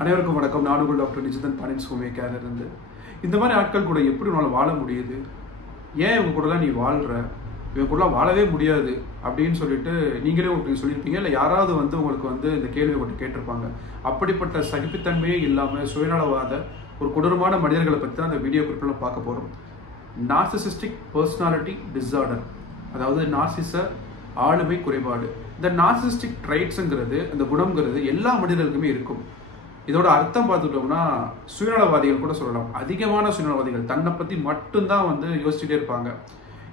அனைவருக்கும் வணக்கம். நான் உங்கள் டாக்டர் நிஜிதன் பாண்டியன் ஹோமியோபேத்தில இருந்து. இந்த மாதிரி ஆட்கள் கூட எப்படி உன்னால வாழ முடியுது, ஏன் இவங்க கூடலாம் நீ வாழ்ற, இவங்க கூடலாம் வாழவே முடியாது அப்படின்னு சொல்லிட்டு நீங்களே உங்களுக்கு சொல்லியிருப்பீங்க, இல்லை யாராவது வந்து உங்களுக்கு வந்து இந்த கேள்வியை கொண்டு கேட்டிருப்பாங்க. அப்படிப்பட்ட சகிப்புத்தன்மையே இல்லாமல் சுயநலவாத ஒரு கொடூரமான மனிதர்களை பற்றி தான் அந்த வீடியோ குறிப்பில் பார்க்க போகிறோம். நார்சிசிஸ்டிக் பர்சனாலிட்டி டிஸார்டர், அதாவது நார்சிச ஆளுமை குறைபாடு. இந்த நார்சிஸ்டிக் ட்ரைட்ஸுங்கிறது, இந்த குணம்ங்கிறது எல்லா மனிதர்களுக்குமே இருக்கும். இதோட அர்த்தம் பார்த்துட்டோம்னா சுயநலவாதிகள் கூட சொல்லலாம். அதிகமான சுயநலவாதிகள் தன்னை பற்றி மட்டும்தான் வந்து யோசிச்சுட்டே இருப்பாங்க.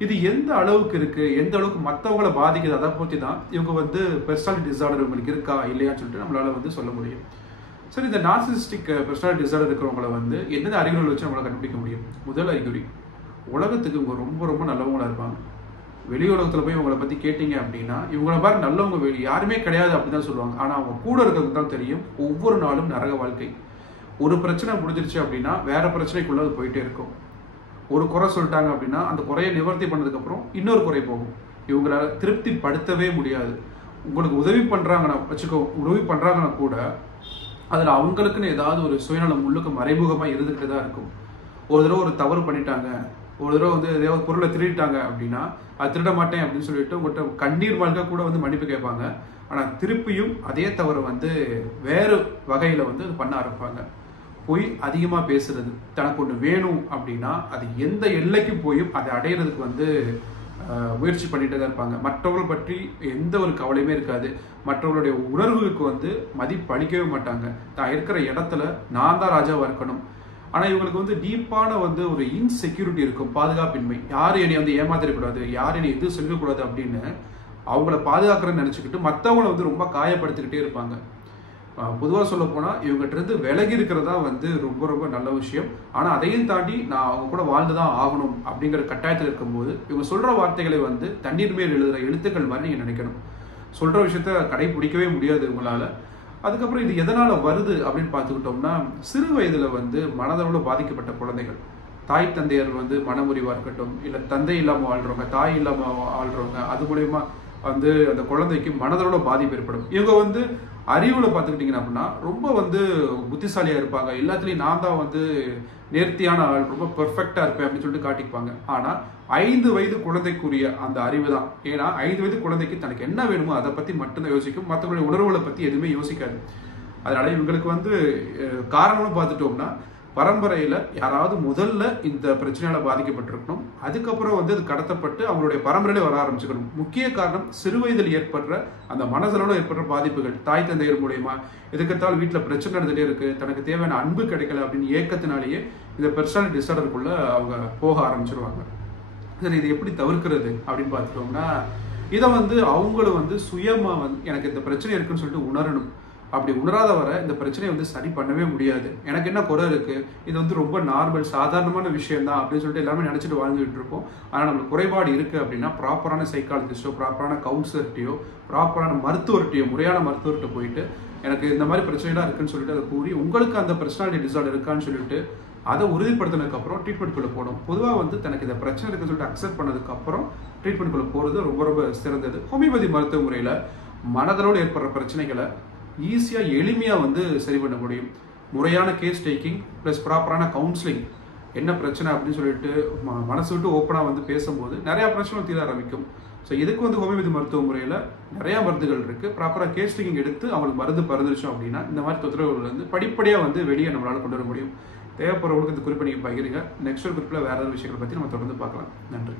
இது எந்த அளவுக்கு இருக்குது, எந்த அளவுக்கு மற்றவங்களை பாதிக்குது, அதை பற்றி தான் இவங்க வந்து பர்சனாலிட்டி டிஸார்டர் இவங்களுக்கு இருக்கா இல்லையான்னு சொல்லிட்டு நம்மளால வந்து சொல்ல முடியும். சரி, இந்த நார்சிசிஸ்டிக் பர்சனாலிட்டி டிஸார்டர் இருக்கிறவங்கள வந்து எந்தெந்த அறிகுறிகள் வச்சு நம்மளால கண்டுபிடிக்க முடியும்? முதல் அறிகுறி, உலகத்துக்கு இவங்க ரொம்ப ரொம்ப நல்லவங்களா இருப்பாங்க. வெளி உலகத்தில் போய் இவங்களை பற்றி கேட்டீங்க அப்படின்னா இவங்கள மாதிரி நல்லவங்க யாருமே கிடையாது அப்படின்னு தான் சொல்லுவாங்க. ஆனால் அவங்க கூட இருக்கிறது தான் தெரியும் ஒவ்வொரு நாளும் நரக வாழ்க்கை. ஒரு பிரச்சனை முடிஞ்சிருச்சு அப்படின்னா வேற பிரச்சனைக்குள்ள அது போயிட்டே இருக்கும். ஒரு குறை சொல்லிட்டாங்க அப்படின்னா அந்த குறையை நிவர்த்தி பண்ணதுக்கப்புறம் இன்னொரு குறை போகும். இவங்களால திருப்தி படுத்தவே முடியாது. உங்களுக்கு உதவி பண்ணுறாங்கன்னா உதவி பண்ணுறாங்கன்னா கூட அதில் அவங்களுக்குன்னு ஏதாவது ஒரு சுயநலம் உள்ளுக்கு மறைமுகமாக இருந்துகிட்டு தான் இருக்கும். ஒரு தடவை ஒரு தவறு பண்ணிட்டாங்க, ஒரு தடவை வந்து ஏதாவது பொருளை திருடிட்டாங்க அப்படின்னா அது திருட மாட்டேன் அப்படின்னு சொல்லிட்டு உங்கள்கிட்ட கண்ணீர் மல்க கூட வந்து மன்னிப்பு கேட்பாங்க. ஆனால் திருப்பியும் அதே தவறை வந்து வேறு வகையில் வந்து பண்ண ஆரம்பிப்பாங்க. போய் அதிகமாக பேசுறது, தனக்கு ஒன்று வேணும் அப்படின்னா அது எந்த எல்லைக்கும் போயும் அதை அடையிறதுக்கு வந்து முயற்சி பண்ணிட்டு தான் இருப்பாங்க. மற்றவர்கள் பற்றி எந்த ஒரு கவலையுமே இருக்காது. மற்றவர்களுடைய உணர்வுகளுக்கு வந்து மதிப்பு அளிக்கவே மாட்டாங்க. தான் இருக்கிற இடத்துல நான் தான் ராஜாவாக இருக்கணும். ஆனால் இவங்களுக்கு வந்து டீப்பான வந்து ஒரு இன்செக்யூரிட்டி இருக்கும், பாதுகாப்பின்மை. யாரும் என்னை வந்து ஏமாத்திடக்கூடாது, யாரும் என்னை எதுவும் சொல்லக்கூடாது அப்படின்னு அவங்கள பாதுகாக்கிறேன்னு நினச்சிக்கிட்டு மற்றவங்களை வந்து ரொம்ப காயப்படுத்திக்கிட்டே இருப்பாங்க. பொதுவாக சொல்ல போனால் இவங்ககிட்ட இருந்து விலகி இருக்கிறதா வந்து ரொம்ப ரொம்ப நல்ல விஷயம். ஆனால் அதையும் தாண்டி நான் அவங்க கூட வாழ்ந்து தான் ஆகணும் அப்படிங்கிற கட்டாயத்தில் இருக்கும்போது இவங்க சொல்கிற வார்த்தைகளை வந்து தண்ணீர் மேல் எழுதுகிற எழுத்துக்கள் மாதிரி நீங்கள் நினைக்கணும். சொல்கிற விஷயத்த கடைபிடிக்கவே முடியாது உங்களால். அதுக்கப்புறம் இது எதனால் வருது அப்படின்னு பார்த்துக்கிட்டோம்னா, சிறு வயதில் வந்து மனதளவில் பாதிக்கப்பட்ட குழந்தைகள், தாய் தந்தையர் வந்து மனமுறிவாக இருக்கட்டும், இல்லை தந்தை இல்லாமல் வாழ்கிறவங்க, தாய் இல்லாமல் வாழ்கிறவங்க, அது மூலயமா வந்து அந்த குழந்தைக்கு மனதளவில் பாதிப்பு ஏற்படும். இவங்க வந்து அறிவில் பார்த்துக்கிட்டிங்கன்னா அப்படின்னா ரொம்ப வந்து புத்திசாலியாக இருப்பாங்க. எல்லாத்துலேயும் நான் தான் வந்து நேர்த்தியான ஆள், ரொம்ப பெர்ஃபெக்டாக இருப்பேன் அப்படின்னு சொல்லிட்டு காட்டிப்பாங்க. ஆனால் 5 வயது குழந்தைக்குரிய அந்த அறிவு தான். ஏன்னா 5 வயது குழந்தைக்கு தனக்கு என்ன வேணுமோ அதை பற்றி மட்டும்தான் யோசிக்கும், மற்றவங்களுடைய உணர்வுகளை பற்றி எதுவுமே யோசிக்காது. அதனால இவங்களுக்கு வந்து காரணம்னு பார்த்துட்டோம்னா பரம்பரையில் யாராவது முதல்ல இந்த பிரச்சனையால் பாதிக்கப்பட்டிருக்கணும். அதுக்கப்புறம் வந்து அது கடத்தப்பட்டு அவங்களுடைய பரம்பரையிலே வர ஆரம்பிச்சுக்கணும். முக்கிய காரணம் சிறு வயதில் ஏற்படுற அந்த மனதளவில் ஏற்படுற பாதிப்புகள், தாய் தந்தையர் மூலயமா எதுக்கத்தாலும் வீட்டில் பிரச்சனை நடந்துகிட்டே இருக்கு, தனக்கு தேவையான அன்பு கிடைக்கல அப்படின்னு ஏக்கத்தினாலேயே இந்த பர்சனாலிட்டி டிஸார்டருக்குள்ள அவங்க போக ஆரம்பிச்சிருவாங்க. சரி, இது எப்படி தவிர்க்கிறது அப்படின்னு பார்த்துட்டோம்னா, இதை வந்து அவங்களும் வந்து சுயமாக வந்து எனக்கு இந்த பிரச்சனை இருக்குன்னு சொல்லிட்டு உணரணும். அப்படி உணராத வர இந்த பிரச்சனையை வந்து சரி பண்ணவே முடியாது. எனக்கு என்ன குறை இருக்குது, இது வந்து ரொம்ப நார்மல் சாதாரணமான விஷயம் தான் அப்படின்னு சொல்லிட்டு எல்லாமே நினச்சிட்டு வாழ்ந்துகிட்டு இருக்கோம். ஆனால் நம்மளுக்கு குறைபாடு இருக்குது அப்படின்னா ப்ராப்பரான சைக்காலஜிஸ்டோ, ப்ராப்பரான கவுன்சிலர்கிட்டையோ, ப்ராப்பரான மருத்துவர்கிட்டையோ, முறையான மருத்துவர்கிட்ட போயிட்டு எனக்கு இந்த மாதிரி பிரச்சனைலாம் இருக்குன்னு சொல்லிட்டு அதை கூறி உங்களுக்கு அந்த பர்சனாலிட்டி டிஸார்டர் இருக்கான்னு சொல்லிட்டு அதை உறுதிப்படுத்தினதுக்கப்புறம் ட்ரீட்மெண்ட்குள்ளே போகணும். பொதுவாக வந்து தனக்கு இந்த பிரச்சனை இருக்குன்னு சொல்லிட்டு அக்செப்ட் பண்ணதுக்கப்புறம் ட்ரீட்மெண்ட்குள்ளே போகிறது ரொம்ப ரொம்ப சிறந்தது. ஹோமியோபதி மருத்துவ முறையில் மனதளவில் ஏற்படுற பிரச்சனைகளை ஈஸியாக எளிமையாக வந்து சரி பண்ண முடியும். முறையான கேஸ் டேக்கிங் ப்ளஸ் ப்ராப்பரான கவுன்சிலிங், என்ன பிரச்சனை அப்படின்னு சொல்லிட்டு மனசு விட்டு ஓப்பனாக வந்து பேசும்போது நிறையா பிரச்சனை தீர ஆரம்பிக்கும். ஸோ இதுக்கு வந்து ஹோமியோபதி மருத்துவ முறையில் நிறையா மருந்துகள் இருக்குது. ப்ராப்பராக கேஸ் டேக்கிங் எடுத்து அவங்களுக்கு மருந்து பரிந்துரைச்சோம் அப்படின்னா இந்த மாதிரி தொந்தரவுகள் வந்து படிப்படியாக வந்து வெளியே நம்மளால் கொண்டு வர முடியும். தேவைப்படுறவங்களுக்கு இந்த குறிப்பை நீங்கள் பகிருங்க. நெக்ஸ்ட் ஒரு குறிப்பில் வேறு ஏதாவது விஷயங்களை பற்றி நம்ம தொடர்ந்து பார்க்கலாம். நன்றி.